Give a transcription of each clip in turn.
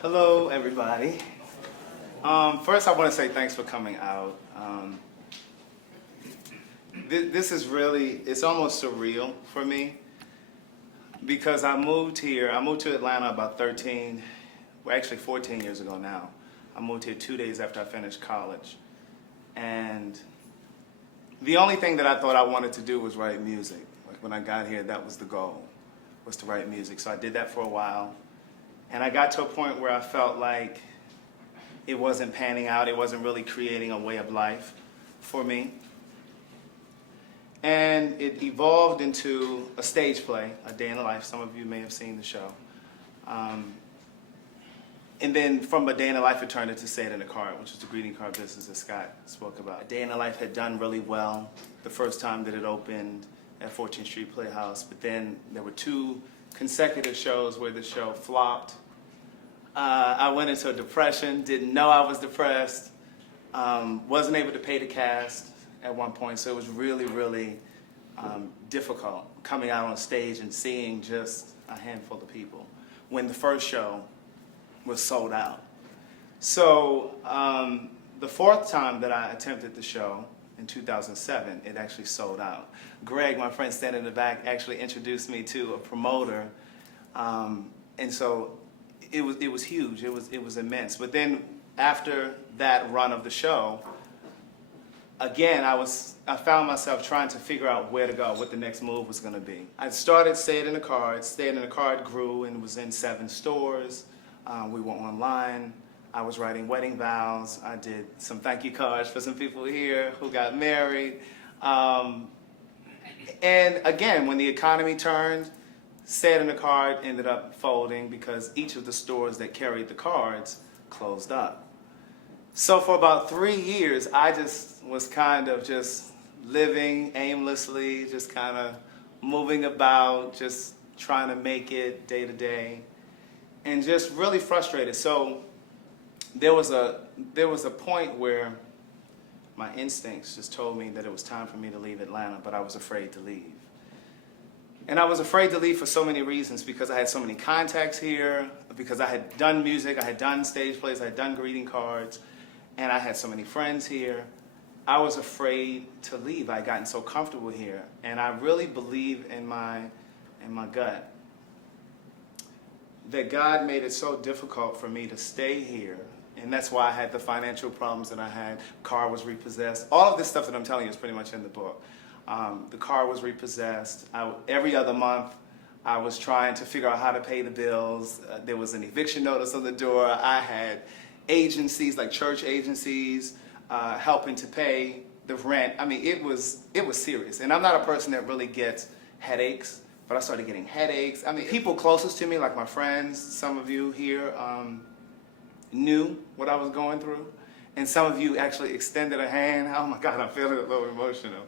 Hello, everybody. First, I want to say thanks for coming out. This is really, it's almost surreal for me because I moved to Atlanta about 14 years ago now. I moved here 2 days after I finished college. And the only thing that I thought I wanted to do was write music. Like when I got here, that was the goal, was to write music. So I did that for a while. And I got to a point where I felt like it wasn't panning out. It wasn't really creating a way of life for me. And it evolved into a stage play, A Day in the Life. Some of you may have seen the show. And then from A Day in the Life, it turned into Say It in a Card, which is the greeting card business that Scott spoke about. A Day in the Life had done really well the first time that it opened at 14th Street Playhouse, but then there were 2 consecutive shows where the show flopped. I went into a depression, didn't know I was depressed, wasn't able to pay the cast at one point, so it was really, really difficult coming out on stage and seeing just a handful of people when the first show was sold out. So the 4th time that I attempted the show, in 2007, it actually sold out. Greg, my friend standing in the back, actually introduced me to a promoter, and so it was huge. It was immense. But then after that run of the show, again, I found myself trying to figure out where to go, what the next move was going to be. I started Say It in a Card. Say It in a Card grew and was in 7 stores. We went online. I was writing wedding vows. I did some thank you cards for some people here who got married. And again, when the economy turned, Say It in a Card ended up folding because each of the stores that carried the cards closed up. So for about 3 years, I just was kind of just living aimlessly, just kind of moving about, just trying to make it day to day, and just really frustrated. So there was a point where my instincts just told me that it was time for me to leave Atlanta, but I was afraid to leave. And I was afraid to leave for so many reasons, because I had so many contacts here, because I had done music, I had done stage plays, I had done greeting cards, and I had so many friends here. I was afraid to leave. I had gotten so comfortable here. And I really believe in my gut that God made it so difficult for me to stay here. And that's why I had the financial problems that I had. Car was repossessed. All of this stuff that I'm telling you is pretty much in the book. The car was repossessed. Every other month, I was trying to figure out how to pay the bills. There was an eviction notice on the door. I had agencies, like church agencies, helping to pay the rent. I mean, it was serious. And I'm not a person that really gets headaches, but I started getting headaches. I mean, people closest to me, like my friends, some of you here, knew what I was going through. And some of you actually extended a hand. Oh my God, I'm feeling a little emotional.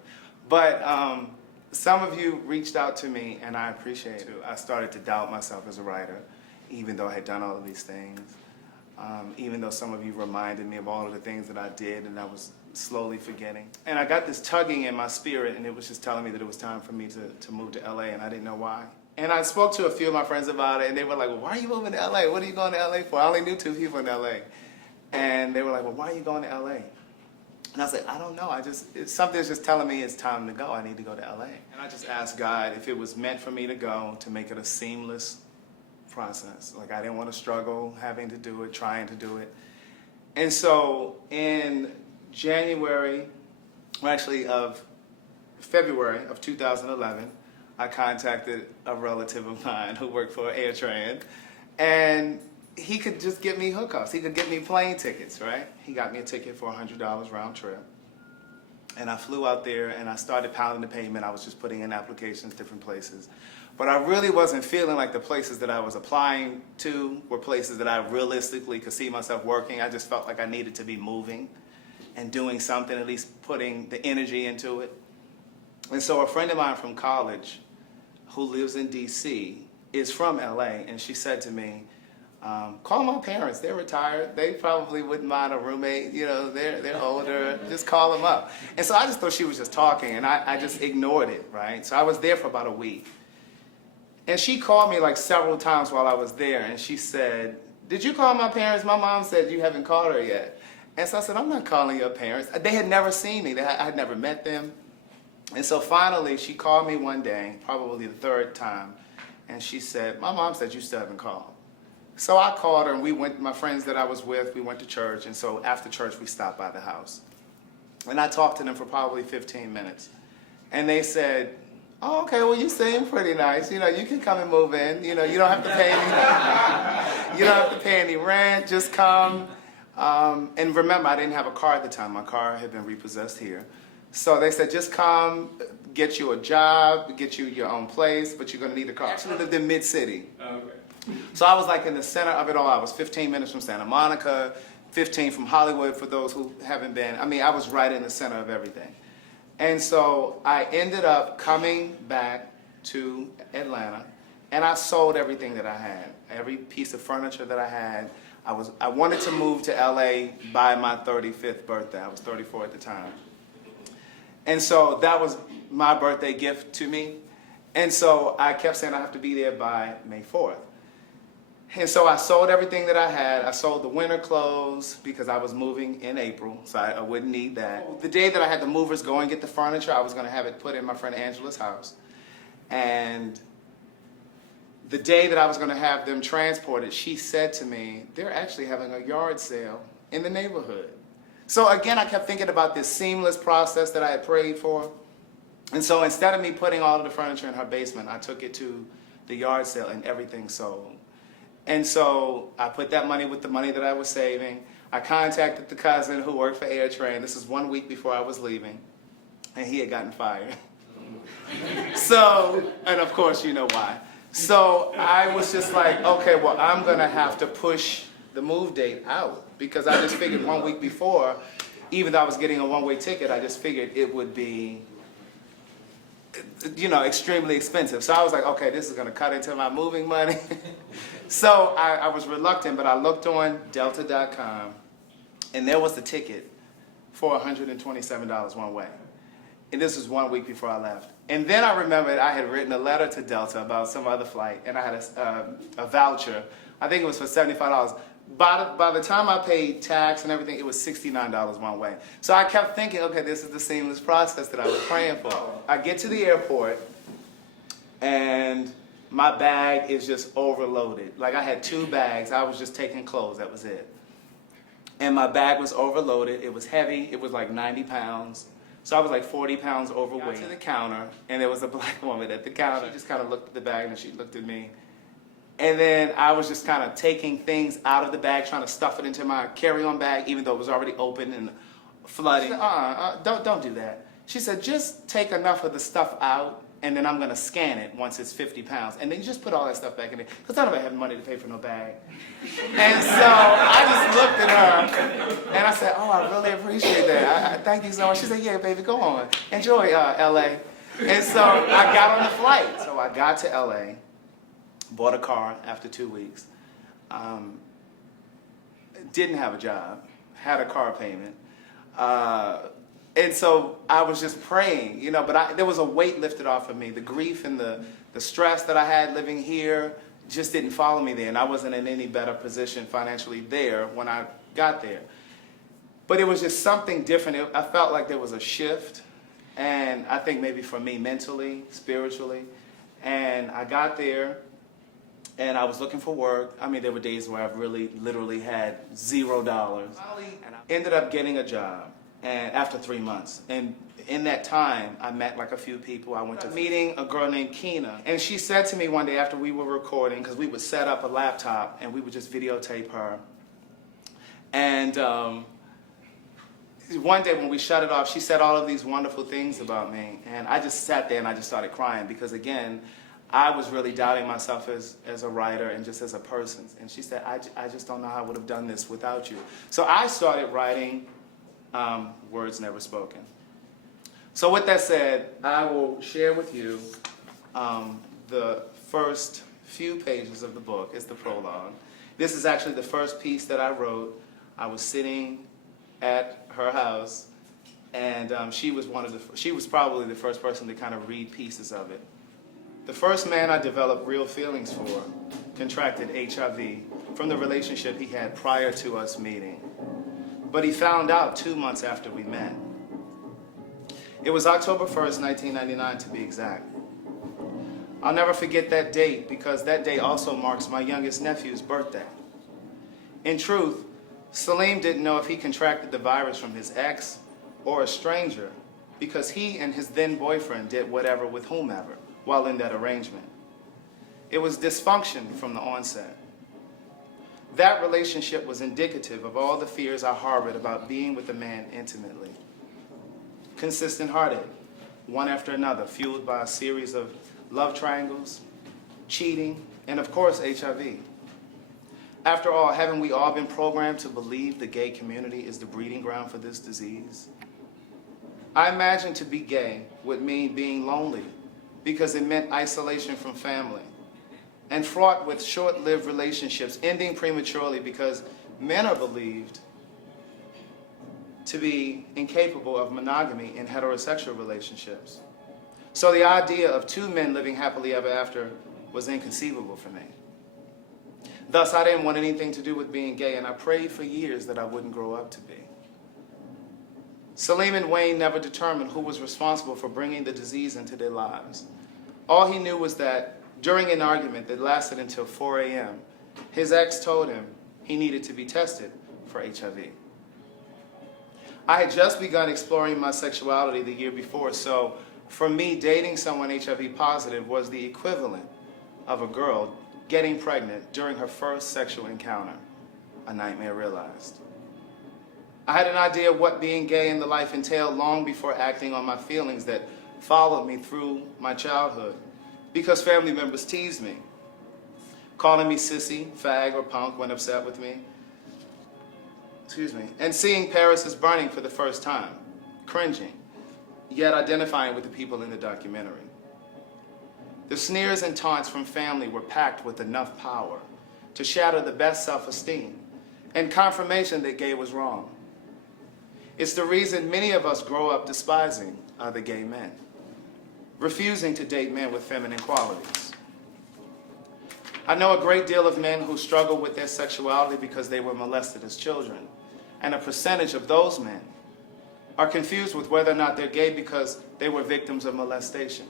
But some of you reached out to me, and I appreciate it. I started to doubt myself as a writer, even though I had done all of these things. Even though some of you reminded me of all of the things that I did and I was slowly forgetting. And I got this tugging in my spirit, and it was just telling me that it was time for me to move to LA, and I didn't know why. And I spoke to a few of my friends about it, and they were like, well, why are you moving to LA? What are you going to LA for? I only knew 2 people in LA. And they were like, well, why are you going to LA? And I said, I don't know. Something's just telling me it's time to go. I need to go to LA. And I just asked God if it was meant for me to go, to make it a seamless process. Like, I didn't want to struggle having to do it, trying to do it. And so in January, well, actually of February of 2011, I contacted a relative of mine who worked for AirTran, and he could just get me hookups. He could get me plane tickets, right? He got me a ticket for $100 round trip. And I flew out there and I started pounding the pavement. I was just putting in applications different places. But I really wasn't feeling like the places that I was applying to were places that I realistically could see myself working. I just felt like I needed to be moving and doing something, at least putting the energy into it. And so a friend of mine from college who lives in DC is from LA, and she said to me, call my parents, they're retired, they probably wouldn't mind a roommate, you know, they're older, just call them up. And so I just thought she was just talking, and I just ignored it, right? So I was there for about a week. And she called me like several times while I was there, and she said, did you call my parents? My mom said you haven't called her yet. And so I said, I'm not calling your parents. They had never seen me. I had never met them. And so finally, she called me one day, probably the third time, and she said, my mom said you still haven't called. So I called her, and we went, my friends that I was with, we went to church, and so after church, we stopped by the house. And I talked to them for probably 15 minutes. And they said, oh, okay, well, you seem pretty nice. You know, you can come and move in. You know, you don't have to pay any, you don't have to pay any rent, just come. And remember, I didn't have a car at the time. My car had been repossessed here. So they said, just come, get you a job, get you your own place, but you're going to need a car. I actually lived in mid-city. Okay. So I was like in the center of it all. I was 15 minutes from Santa Monica, 15 from Hollywood for those who haven't been. I mean, I was right in the center of everything. And so I ended up coming back to Atlanta, and I sold everything that I had, every piece of furniture that I had. I wanted to move to LA by my 35th birthday. I was 34 at the time. And so that was my birthday gift to me. And so I kept saying I have to be there by May 4th. And so I sold everything that I had. I sold the winter clothes because I was moving in April, so I wouldn't need that. The day that I had the movers go and get the furniture, I was going to have it put in my friend Angela's house. And the day that I was going to have them transported, she said to me, they're actually having a yard sale in the neighborhood. So again, I kept thinking about this seamless process that I had prayed for. And so instead of me putting all of the furniture in her basement, I took it to the yard sale and everything sold. And so I put that money with the money that I was saving. I contacted the cousin who worked for AirTrain. This is 1 week before I was leaving. And he had gotten fired. So, and of course you know why. So I was just like, okay, well, I'm going to have to push the move date out. Because I just figured 1 week before, even though I was getting a one-way ticket, I just figured it would be, you know, extremely expensive. So I was like, okay, this is going to cut into my moving money. So I was reluctant, but I looked on Delta.com, and there was the ticket for $127 one way. And this was 1 week before I left. And then I remembered I had written a letter to Delta about some other flight, and I had a voucher. I think it was for $75. By the time I paid tax and everything, it was $69 one way. So I kept thinking, okay, this is the seamless process that I was praying for. I get to the airport, and my bag is just overloaded. Like I had 2 bags. I was just taking clothes. That was it. And my bag was overloaded. It was heavy. It was like 90 pounds. So I was like 40 pounds overweight. I got to the counter, and there was a black woman at the counter. She just kind of looked at the bag, and she looked at me. And then I was just kind of taking things out of the bag, trying to stuff it into my carry-on bag, even though it was already open and flooding. She said, don't do that. She said, just take enough of the stuff out, and then I'm going to scan it once it's 50 pounds. And then you just put all that stuff back in there, because none of it had money to pay for no bag. And so I just looked at her, and I said, oh, I really appreciate that. I thank you so much. She said, yeah, baby, go on. Enjoy L.A. And so I got on the flight. So I got to L.A., bought a car after 2 weeks, didn't have a job, had a car payment, and so I was just praying, you know, but there was a weight lifted off of me. The grief and the stress that I had living here just didn't follow me there, and I wasn't in any better position financially there when I got there. But it was just something different. I felt like there was a shift, and I think maybe for me mentally, spiritually, and I got there. And I was looking for work. I mean, there were days where I really, literally had $0. And I ended up getting a job, and after 3 months. And in that time, I met like a few people. I went to meeting a girl named Keena. And she said to me one day after we were recording, because we would set up a laptop and we would just videotape her. And one day when we shut it off, she said all of these wonderful things about me. And I just sat there and I just started crying because, again, I was really doubting myself as a writer and just as a person. And she said, I just don't know how I would have done this without you. So I started writing Words Never Spoken. So with that said, I will share with you the first few pages of the book. It's the prologue. This is actually the first piece that I wrote. I was sitting at her house, and she was probably the first person to kind of read pieces of it. The first man I developed real feelings for contracted HIV from the relationship he had prior to us meeting. But he found out 2 months after we met. It was October 1st, 1999 to be exact. I'll never forget that date because that day also marks my youngest nephew's birthday. In truth, Salim didn't know if he contracted the virus from his ex or a stranger because he and his then boyfriend did whatever with whomever while in that arrangement. It was dysfunction from the onset. That relationship was indicative of all the fears I harbored about being with a man intimately. Consistent heartache, one after another, fueled by a series of love triangles, cheating, and of course, HIV. After all, haven't we all been programmed to believe the gay community is the breeding ground for this disease? I imagined to be gay would mean being lonely because it meant isolation from family, and fraught with short-lived relationships ending prematurely because men are believed to be incapable of monogamy in heterosexual relationships. So the idea of two men living happily ever after was inconceivable for me. Thus, I didn't want anything to do with being gay, and I prayed for years that I wouldn't grow up to be. Salim and Wayne never determined who was responsible for bringing the disease into their lives. All he knew was that during an argument that lasted until 4 a.m., his ex told him he needed to be tested for HIV. I had just begun exploring my sexuality the year before, so for me, dating someone HIV positive was the equivalent of a girl getting pregnant during her first sexual encounter, a nightmare realized. I had an idea of what being gay in the life entailed long before acting on my feelings that followed me through my childhood, because family members teased me, calling me sissy, fag, or punk when upset with me. And seeing Paris is Burning for the first time, cringing, yet identifying with the people in the documentary. The sneers and taunts from family were packed with enough power to shatter the best self-esteem and confirmation that gay was wrong. It's the reason many of us grow up despising other gay men, refusing to date men with feminine qualities. I know a great deal of men who struggle with their sexuality because they were molested as children, and a percentage of those men are confused with whether or not they're gay because they were victims of molestation.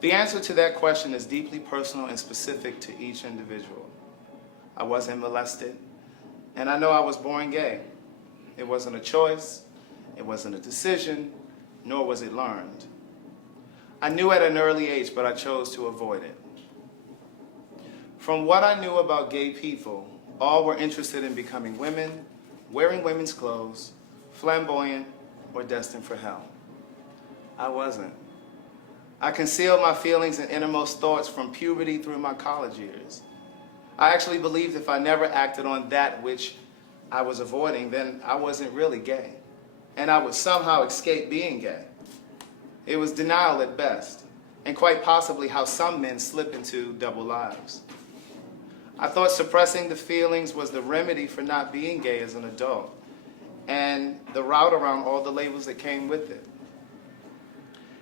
The answer to that question is deeply personal and specific to each individual. I wasn't molested, and I know I was born gay. It wasn't a choice, it wasn't a decision, nor was it learned. I knew at an early age, but I chose to avoid it. From what I knew about gay people, all were interested in becoming women, wearing women's clothes, flamboyant, or destined for hell. I wasn't. I concealed my feelings and innermost thoughts from puberty through my college years. I actually believed if I never acted on that which I was avoiding, then I wasn't really gay, and I would somehow escape being gay. It was denial at best, and quite possibly how some men slip into double lives. I thought suppressing the feelings was the remedy for not being gay as an adult, and the route around all the labels that came with it.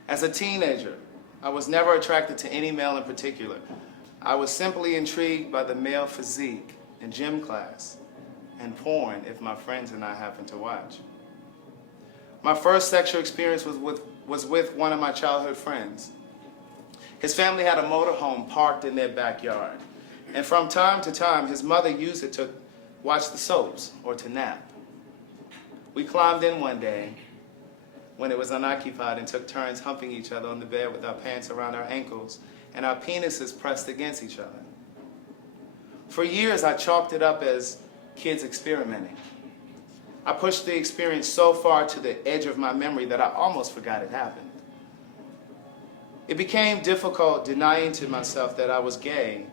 As a teenager, I was never attracted to any male in particular. I was simply intrigued by the male physique in gym class and porn if my friends and I happened to watch. My first sexual experience was with one of my childhood friends. His family had a motorhome parked in their backyard, and from time to time, his mother used it to watch the soaps or to nap. We climbed in one day when it was unoccupied and took turns humping each other on the bed with our pants around our ankles and our penises pressed against each other. For years, I chalked it up as kids experimenting. I pushed the experience so far to the edge of my memory that I almost forgot it happened. It became difficult denying to myself that I was gay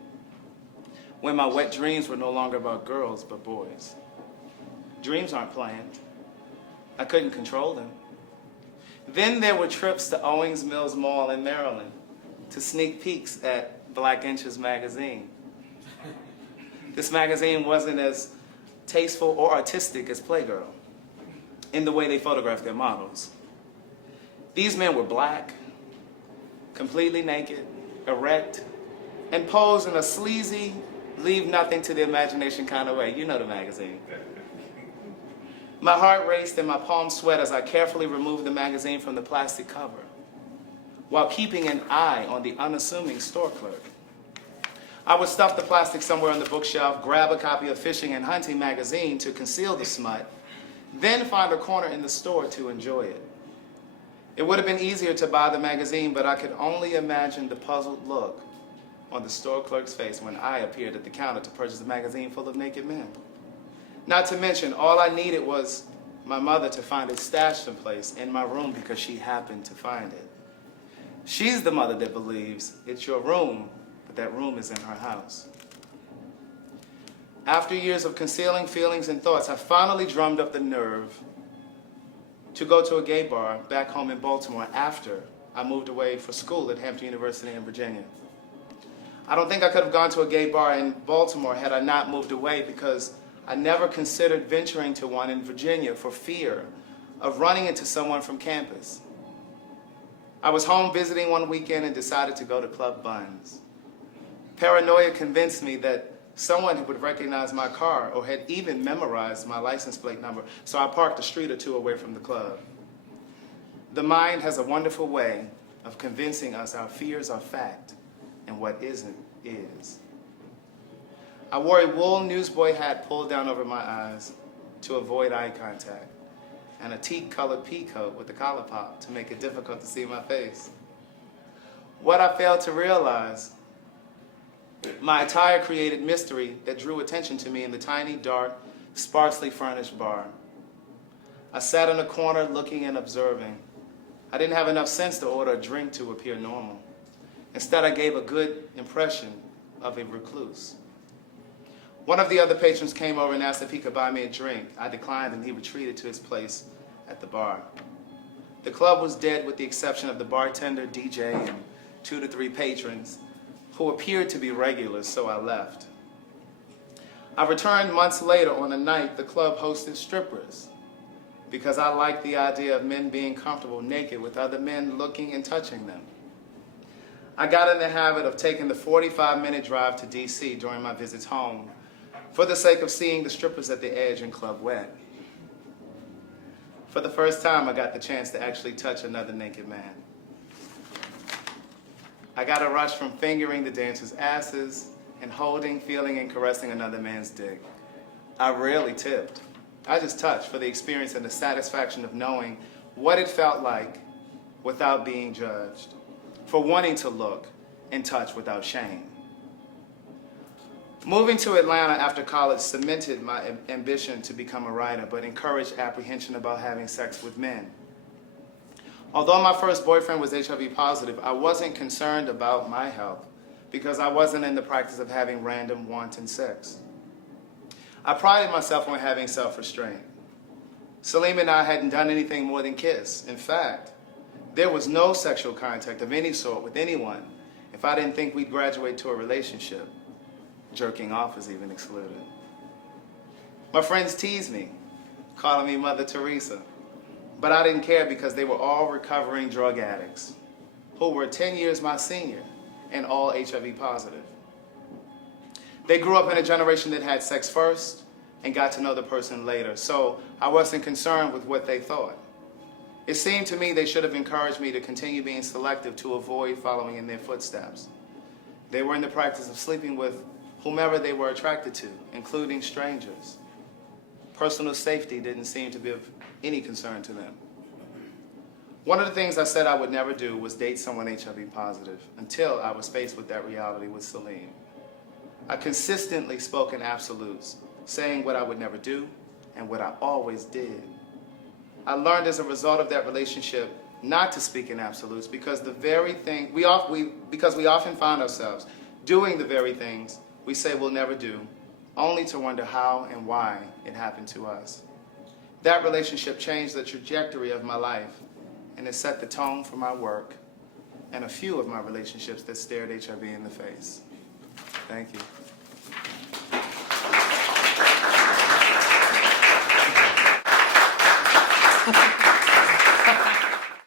when my wet dreams were no longer about girls but boys. Dreams aren't planned. I couldn't control them. Then there were trips to Owings Mills Mall in Maryland to sneak peeks at Black Inches magazine. This magazine wasn't as tasteful or artistic as Playgirl in the way they photographed their models. These men were black, completely naked, erect, and posed in a sleazy, leave nothing to the imagination kind of way. You know the magazine. My heart raced and my palms sweat as I carefully removed the magazine from the plastic cover, while keeping an eye on the unassuming store clerk. I would stuff the plastic somewhere on the bookshelf, grab a copy of Fishing and Hunting magazine to conceal the smut, then find a corner in the store to enjoy it. It would have been easier to buy the magazine, but I could only imagine the puzzled look on the store clerk's face when I appeared at the counter to purchase a magazine full of naked men. Not to mention, all I needed was my mother to find it stashed someplace in my room because she happened to find it. She's the mother that believes it's your room, but that room is in her house. After years of concealing feelings and thoughts, I finally drummed up the nerve to go to a gay bar back home in Baltimore after I moved away for school at Hampton University in Virginia. I don't think I could have gone to a gay bar in Baltimore had I not moved away, because I never considered venturing to one in Virginia for fear of running into someone from campus. I was home visiting one weekend and decided to go to Club Buns. Paranoia convinced me that someone would recognize my car or had even memorized my license plate number, so I parked a street or two away from the club. The mind has a wonderful way of convincing us our fears are fact and what isn't is. I wore a wool newsboy hat pulled down over my eyes to avoid eye contact, and a teak-colored pea coat with a collar pop to make it difficult to see my face. What I failed to realize, my attire created mystery that drew attention to me in the tiny, dark, sparsely furnished bar. I sat in a corner looking and observing. I didn't have enough sense to order a drink to appear normal. Instead, I gave a good impression of a recluse. One of the other patrons came over and asked if he could buy me a drink. I declined, and he retreated to his place at the bar. The club was dead with the exception of the bartender, DJ, and 2 to 3 patrons who appeared to be regulars, so I left. I returned months later on a night the club hosted strippers because I liked the idea of men being comfortable naked with other men looking and touching them. I got in the habit of taking the 45-minute drive to DC during my visits home for the sake of seeing the strippers at the Edge and Club Wet. For the first time, I got the chance to actually touch another naked man. I got a rush from fingering the dancers' asses and holding, feeling, and caressing another man's dick. I rarely tipped. I just touched for the experience and the satisfaction of knowing what it felt like without being judged, for wanting to look and touch without shame. Moving to Atlanta after college cemented my ambition to become a writer, but encouraged apprehension about having sex with men. Although my first boyfriend was HIV positive, I wasn't concerned about my health because I wasn't in the practice of having random wanton sex. I prided myself on having self-restraint. Salim and I hadn't done anything more than kiss. In fact, there was no sexual contact of any sort with anyone if I didn't think we'd graduate to a relationship. Jerking off is even excluded. My friends teased me, calling me Mother Teresa. But I didn't care because they were all recovering drug addicts who were 10 years my senior and all HIV positive. They grew up in a generation that had sex first and got to know the person later, so I wasn't concerned with what they thought. It seemed to me they should have encouraged me to continue being selective to avoid following in their footsteps. They were in the practice of sleeping with whomever they were attracted to, including strangers. Personal safety didn't seem to be of any concern to them. One of the things I said I would never do was date someone HIV positive until I was faced with that reality with Salim. I consistently spoke in absolutes, saying what I would never do and what I always did. I learned as a result of that relationship not to speak in absolutes because we often find ourselves doing the very things we say we'll never do, only to wonder how and why it happened to us. That relationship changed the trajectory of my life, and it set the tone for my work and a few of my relationships that stared HIV in the face. Thank you.